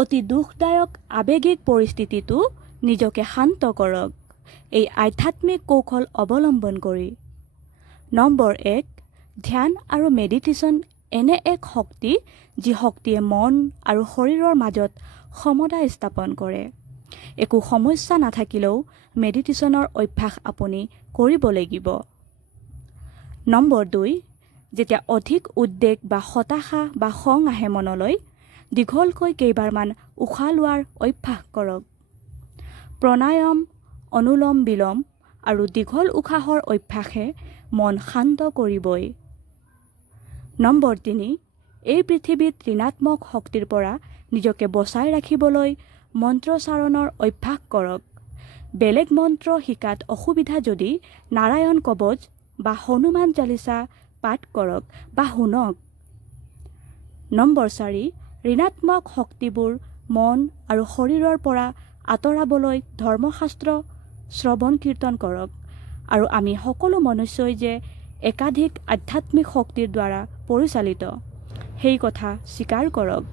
অতি দুখদায়ক আৱেগিক পৰিস্থিতিটো নিজকে শান্ত কৰক এই আধ্যাত্মিক কৌশল অৱলম্বন কৰি। নম্বৰ 1, ধ্যান আৰু মেডিটেশ্যন এনে এক শক্তি যি শক্তিয়ে মন আৰু শৰীৰৰ মাজত সমতা স্থাপন কৰে। একো সমস্যা নাথাকিলেও মেডিটেশ্যনৰ অভ্যাস আপুনি কৰিব লাগিব। নম্বৰ 2, যেতিয়া অধিক উদ্বেগ বা হতাশা বা খং আহে মনলৈ, দীঘলকৈ কেইবাৰমান উশাহ লোৱাৰ অভ্যাস কৰক। প্ৰণায়াম, অনুলোম বিলোম আৰু দীঘল উশাহৰ অভ্যাসে মন শান্ত কৰিবই। নম্বৰ 3, এই পৃথিৱীত ঋণাত্মক শক্তিৰ পৰা নিজকে বচাই ৰাখিবলৈ মন্ত্ৰচাৰণৰ অভ্যাস কৰক। বেলেগ মন্ত্ৰ শিকাত অসুবিধা যদি নাৰায়ণ কবচ বা হনুমান চালিচা পাঠ কৰক বা শুনক। নম্বৰ 4, ঋণাত্মক শক্তিবোৰ মন আৰু শৰীৰৰ পৰা আঁতৰাবলৈ ধৰ্মশাস্ত্ৰ শ্ৰৱণ কীৰ্তন কৰক। আৰু আমি সকলো মনুষ্যই যে একাধিক আধ্যাত্মিক শক্তিৰ দ্বাৰা পৰিচালিত সেই কথা স্বীকাৰ কৰক।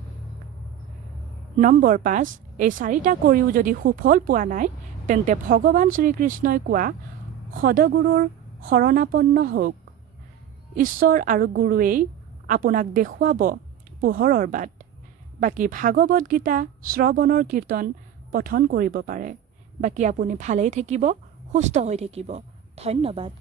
নম্বৰ 5, এই 4টা কৰিও যদি সুফল পোৱা নাই তেন্তে ভগৱান শ্ৰীকৃষ্ণই কোৱা সদগুৰুৰ শৰণাপন্ন হওক। ঈশ্বৰ আৰু গুৰুৱেই আপোনাক দেখুৱাব পোহৰৰ বাট। বাকী ভাগৱত গীতা শ্ৰৱণৰ কীৰ্তন পঠন কৰিব পাৰে। বাকী আপুনি ভালেই থাকিব, সুস্থ হৈ থাকিব। ধন্যবাদ।